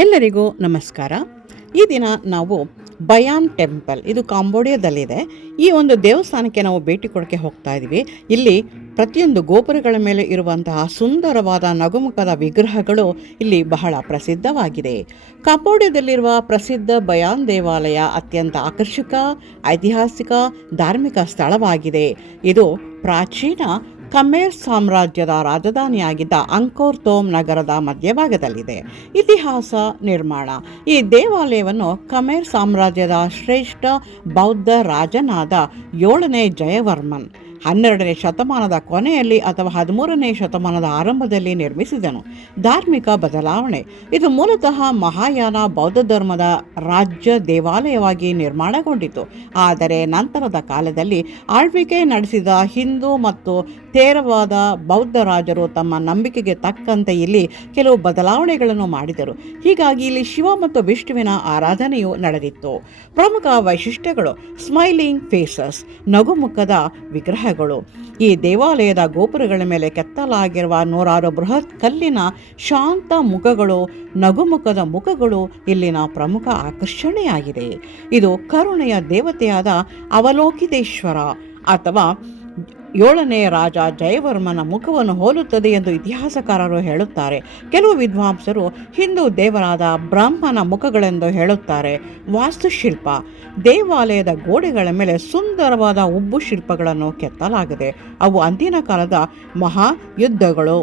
ಎಲ್ಲರಿಗೂ ನಮಸ್ಕಾರ. ಈ ದಿನ ನಾವು ಬಯಾನ್ ಟೆಂಪಲ್, ಇದು ಕಾಂಬೋಡಿಯಾದಲ್ಲಿದೆ. ಈ ಒಂದು ದೇವಸ್ಥಾನಕ್ಕೆ ನಾವು ಭೇಟಿ ಕೊಡೋಕ್ಕೆ ಹೋಗ್ತಾ ಇದ್ದೀವಿ. ಇಲ್ಲಿ ಪ್ರತಿಯೊಂದು ಗೋಪುರಗಳ ಮೇಲೆ ಇರುವಂತಹ ಸುಂದರವಾದ ನಗುಮುಖದ ವಿಗ್ರಹಗಳು ಇಲ್ಲಿ ಬಹಳ ಪ್ರಸಿದ್ಧವಾಗಿದೆ. ಕಾಂಬೋಡಿಯಾದಲ್ಲಿರುವ ಪ್ರಸಿದ್ಧ ಬಯಾನ್ ದೇವಾಲಯ ಅತ್ಯಂತ ಆಕರ್ಷಕ, ಐತಿಹಾಸಿಕ, ಧಾರ್ಮಿಕ ಸ್ಥಳವಾಗಿದೆ. ಇದು ಪ್ರಾಚೀನ ಖಮೇರ್ ಸಾಮ್ರಾಜ್ಯದ ರಾಜಧಾನಿಯಾಗಿದ್ದ ಅಂಕೋರ್ ಥೋಮ್ ನಗರದ ಮಧ್ಯಭಾಗದಲ್ಲಿದೆ. ಇತಿಹಾಸ ನಿರ್ಮಾಣ: ಈ ದೇವಾಲಯವನ್ನು ಖಮೇರ್ ಸಾಮ್ರಾಜ್ಯದ ಶ್ರೇಷ್ಠ ಬೌದ್ಧ ರಾಜನಾದ 7ನೇ ಜಯವರ್ಮನ್ 12ನೇ ಶತಮಾನದ ಕೊನೆಯಲ್ಲಿ ಅಥವಾ 13ನೇ ಶತಮಾನದ ಆರಂಭದಲ್ಲಿ ನಿರ್ಮಿಸಿದನು. ಧಾರ್ಮಿಕ ಬದಲಾವಣೆ: ಇದು ಮೂಲತಃ ಮಹಾಯಾನ ಬೌದ್ಧ ಧರ್ಮದ ರಾಜ್ಯ ದೇವಾಲಯವಾಗಿ ನಿರ್ಮಾಣಗೊಂಡಿತು. ಆದರೆ ನಂತರದ ಕಾಲದಲ್ಲಿ ಆಳ್ವಿಕೆ ನಡೆಸಿದ ಹಿಂದೂ ಮತ್ತು ಥೇರವಾದ ಬೌದ್ಧ ರಾಜರು ತಮ್ಮ ನಂಬಿಕೆಗೆ ತಕ್ಕಂತೆ ಇಲ್ಲಿ ಕೆಲವು ಬದಲಾವಣೆಗಳನ್ನು ಮಾಡಿದರು. ಹೀಗಾಗಿ ಇಲ್ಲಿ ಶಿವ ಮತ್ತು ವಿಷ್ಣುವಿನ ಆರಾಧನೆಯು ನಡೆದಿತ್ತು. ಪ್ರಮುಖ ವೈಶಿಷ್ಟ್ಯಗಳು: ಸ್ಮೈಲಿಂಗ್ ಫೇಸಸ್, ನಗುಮುಖದ ವಿಗ್ರಹಗಳು. ಈ ದೇವಾಲಯದ ಗೋಪುರಗಳ ಮೇಲೆ ಕೆತ್ತಲಾಗಿರುವ 106 ಬೃಹತ್ ಕಲ್ಲಿನ ಶಾಂತ ಮುಖಗಳು, ನಗುಮುಖದ ಮುಖಗಳು ಇಲ್ಲಿನ ಪ್ರಮುಖ ಆಕರ್ಷಣೆಯಾಗಿದೆ. ಇದು ಕರುಣೆಯ ದೇವತೆಯಾದ ಅವಲೋಕಿತೇಶ್ವರ ಅಥವಾ 7ನೇ ರಾಜ ಜಯವರ್ಮನ ಮುಖವನ್ನು ಹೋಲುತ್ತದೆ ಎಂದು ಇತಿಹಾಸಕಾರರು ಹೇಳುತ್ತಾರೆ. ಕೆಲವು ವಿದ್ವಾಂಸರು ಹಿಂದೂ ದೇವರಾದ ಬ್ರಹ್ಮನ ಮುಖಗಳೆಂದು ಹೇಳುತ್ತಾರೆ. ವಾಸ್ತುಶಿಲ್ಪ: ದೇವಾಲಯದ ಗೋಡೆಗಳ ಮೇಲೆ ಸುಂದರವಾದ ಉಬ್ಬು ಶಿಲ್ಪಗಳನ್ನು ಕೆತ್ತಲಾಗಿದೆ. ಅವು ಅಂದಿನ ಕಾಲದ ಮಹಾಯುದ್ಧಗಳು,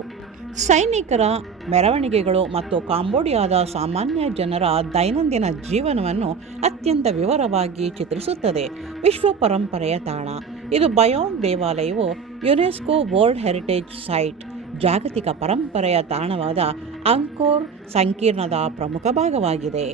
ಸೈನಿಕರ ಮೆರವಣಿಗೆಗಳು ಮತ್ತು ಕಾಂಬೋಡಿಯಾದ ಸಾಮಾನ್ಯ ಜನರ ದೈನಂದಿನ ಜೀವನವನ್ನು ಅತ್ಯಂತ ವಿವರವಾಗಿ ಚಿತ್ರಿಸುತ್ತದೆ. ವಿಶ್ವ ಪರಂಪರೆಯ ತಾಣ: ಇದು ಬಯಾನ್ ದೇವಾಲಯವು ಯುನೆಸ್ಕೋ ವರ್ಲ್ಡ್ ಹೆರಿಟೇಜ್ ಸೈಟ್, ಜಾಗತಿಕ ಪರಂಪರೆಯ ತಾಣವಾದ ಅಂಕೋರ್ ಸಂಕೀರ್ಣದ ಪ್ರಮುಖ ಭಾಗವಾಗಿದೆ.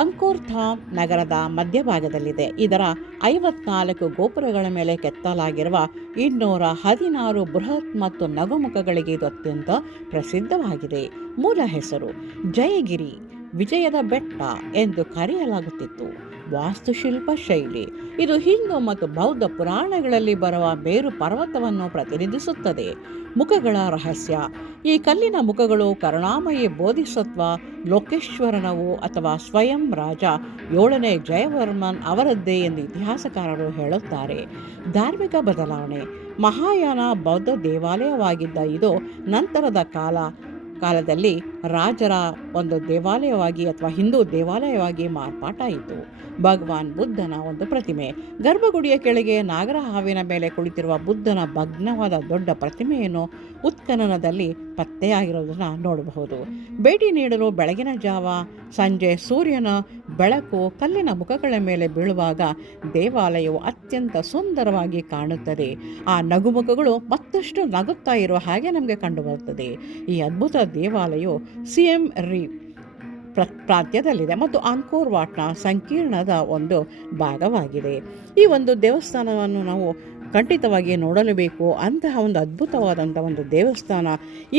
ಅಂಕೋರ್ ಥಾಮ್ ನಗರದ ಮಧ್ಯಭಾಗದಲ್ಲಿದೆ. ಇದರ 54 ಗೋಪುರಗಳ ಮೇಲೆ ಕೆತ್ತಲಾಗಿರುವ 216 ಬೃಹತ್ ಮತ್ತು ನಗುಮುಖಗಳಿಗೆ ಇದು ಅತ್ಯಂತ ಪ್ರಸಿದ್ಧವಾಗಿದೆ. ಮೂಲ ಹೆಸರು: ಜಯಗಿರಿ, ವಿಜಯದ ಬೆಟ್ಟ ಎಂದು ಕರೆಯಲಾಗುತ್ತಿತ್ತು. ವಾಸ್ತುಶಿಲ್ಪ ಶೈಲಿ: ಇದು ಹಿಂದೂ ಮತ್ತು ಬೌದ್ಧ ಪುರಾಣಗಳಲ್ಲಿ ಬರುವ ಮೇರು ಪರ್ವತವನ್ನು ಪ್ರತಿನಿಧಿಸುತ್ತದೆ. ಮುಖಗಳ ರಹಸ್ಯ: ಈ ಕಲ್ಲಿನ ಮುಖಗಳು ಕರುಣಾಮಯಿ ಬೋಧಿಸತ್ವ ಲೋಕೇಶ್ವರನವು ಅಥವಾ ಸ್ವಯಂ ರಾಜ 7ನೇ ಜಯವರ್ಮನ್ ಅವರದ್ದೇ ಎಂದು ಇತಿಹಾಸಕಾರರು ಹೇಳುತ್ತಾರೆ. ಧಾರ್ಮಿಕ ಬದಲಾವಣೆ: ಮಹಾಯಾನ ಬೌದ್ಧ ದೇವಾಲಯವಾಗಿದ್ದ ಇದು ನಂತರದ ಕಾಲದಲ್ಲಿ ರಾಜರ ಒಂದು ದೇವಾಲಯವಾಗಿ ಅಥವಾ ಹಿಂದೂ ದೇವಾಲಯವಾಗಿ ಮಾರ್ಪಾಟಾಯಿತು. ಭಗವಾನ್ ಬುದ್ಧನ ಒಂದು ಪ್ರತಿಮೆ: ಗರ್ಭಗುಡಿಯ ಕೆಳಗೆ ನಾಗರ ಹಾವಿನ ಮೇಲೆ ಕುಳಿತಿರುವ ಬುದ್ಧನ ಭಗ್ನವಾದ ದೊಡ್ಡ ಪ್ರತಿಮೆಯನ್ನು ಉತ್ಖನನದಲ್ಲಿ ಪತ್ತೆಯಾಗಿರೋದನ್ನು ನೋಡಬಹುದು. ಭೇಟಿ ನೀಡಲು ಬೆಳಗಿನ ಜಾವ, ಸಂಜೆ ಸೂರ್ಯನ ಬೆಳಕು ಕಲ್ಲಿನ ಮುಖಗಳ ಮೇಲೆ ಬೀಳುವಾಗ ದೇವಾಲಯವು ಅತ್ಯಂತ ಸುಂದರವಾಗಿ ಕಾಣುತ್ತದೆ. ಆ ನಗುಮುಖಗಳು ಮತ್ತಷ್ಟು ನಗುತ್ತಾ ಇರುವ ಹಾಗೆ ನಮಗೆ ಕಂಡುಬರುತ್ತದೆ. ಈ ಅದ್ಭುತ ದೇವಾಲಯವು ಸಿಎಂ ರೀಪ್ ಪ್ರಾಂತ್ಯದಲ್ಲಿದೆ ಮತ್ತು ಅಂಕೋರ್ ವಾಟ್ನ ಸಂಕೀರ್ಣದ ಒಂದು ಭಾಗವಾಗಿದೆ. ಈ ಒಂದು ದೇವಸ್ಥಾನವನ್ನು ನಾವು ಖಂಡಿತವಾಗಿ ನೋಡಲೇಬೇಕು. ಅಂತಹ ಒಂದು ಅದ್ಭುತವಾದಂಥ ಒಂದು ದೇವಸ್ಥಾನ.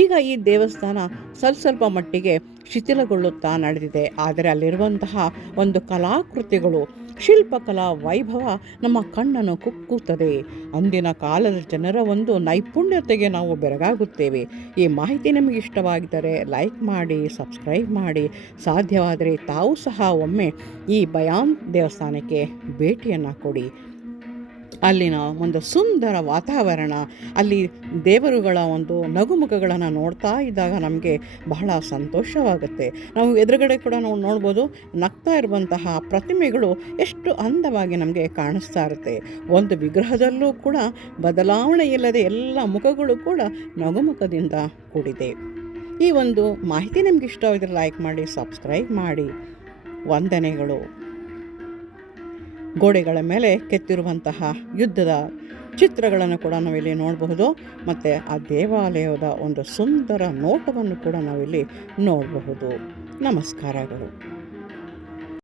ಈಗ ಈ ದೇವಸ್ಥಾನ ಸ್ವಲ್ಪ ಮಟ್ಟಿಗೆ ಶಿಥಿಲಗೊಳ್ಳುತ್ತಾ ನಡೆದಿದೆ. ಆದರೆ ಅಲ್ಲಿರುವಂತಹ ಒಂದು ಕಲಾಕೃತಿಗಳು, ಶಿಲ್ಪಕಲಾ ವೈಭವ ನಮ್ಮ ಕಣ್ಣನ್ನು ಕುಕ್ಕುತ್ತದೆ. ಅಂದಿನ ಕಾಲದ ಜನರ ಒಂದು ನೈಪುಣ್ಯತೆಗೆ ನಾವು ಬೆರಗಾಗುತ್ತೇವೆ. ಈ ಮಾಹಿತಿ ನಿಮಗೆ ಇಷ್ಟವಾಗಿದ್ದರೆ ಲೈಕ್ ಮಾಡಿ, ಸಬ್ಸ್ಕ್ರೈಬ್ ಮಾಡಿ. ಸಾಧ್ಯವಾದರೆ ತಾವು ಸಹ ಒಮ್ಮೆ ಈ ಬಯಾನ್ ದೇವಸ್ಥಾನಕ್ಕೆ ಭೇಟಿಯನ್ನು ಕೊಡಿ. ಅಲ್ಲಿನ ಒಂದು ಸುಂದರ ವಾತಾವರಣ, ಅಲ್ಲಿ ದೇವರುಗಳ ಒಂದು ನಗುಮುಖಗಳನ್ನು ನೋಡ್ತಾ ಇದ್ದಾಗ ನಮಗೆ ಬಹಳ ಸಂತೋಷವಾಗುತ್ತೆ. ನಾವು ಎದುರುಗಡೆ ಕೂಡ ನಾವು ನೋಡ್ಬೋದು, ನಗ್ತಾ ಇರುವಂತಹ ಪ್ರತಿಮೆಗಳು ಎಷ್ಟು ಅಂದವಾಗಿ ನಮಗೆ ಕಾಣಿಸ್ತಾ ಇರುತ್ತೆ. ಒಂದು ವಿಗ್ರಹದಲ್ಲೂ ಕೂಡ ಬದಲಾವಣೆ ಇಲ್ಲದೆ ಎಲ್ಲ ಮುಖಗಳು ಕೂಡ ನಗುಮುಖದಿಂದ ಕೂಡಿದೆ. ಈ ಒಂದು ಮಾಹಿತಿ ನಿಮ್ಗೆ ಇಷ್ಟವಾಗಿದ್ದರೆ ಲೈಕ್ ಮಾಡಿ, ಸಬ್ಸ್ಕ್ರೈಬ್ ಮಾಡಿ. ವಂದನೆಗಳು. ಗೋಡೆಗಳ ಮೇಲೆ ಕೆತ್ತಿರುವಂತಹ ಯುದ್ಧದ ಚಿತ್ರಗಳನ್ನು ಕೂಡ ನಾವಿಲ್ಲಿ ನೋಡಬಹುದು. ಮತ್ತು ಆ ದೇವಾಲಯದ ಒಂದು ಸುಂದರ ನೋಟವನ್ನು ಕೂಡ ನಾವಿಲ್ಲಿ ನೋಡಬಹುದು. ನಮಸ್ಕಾರಗಳು.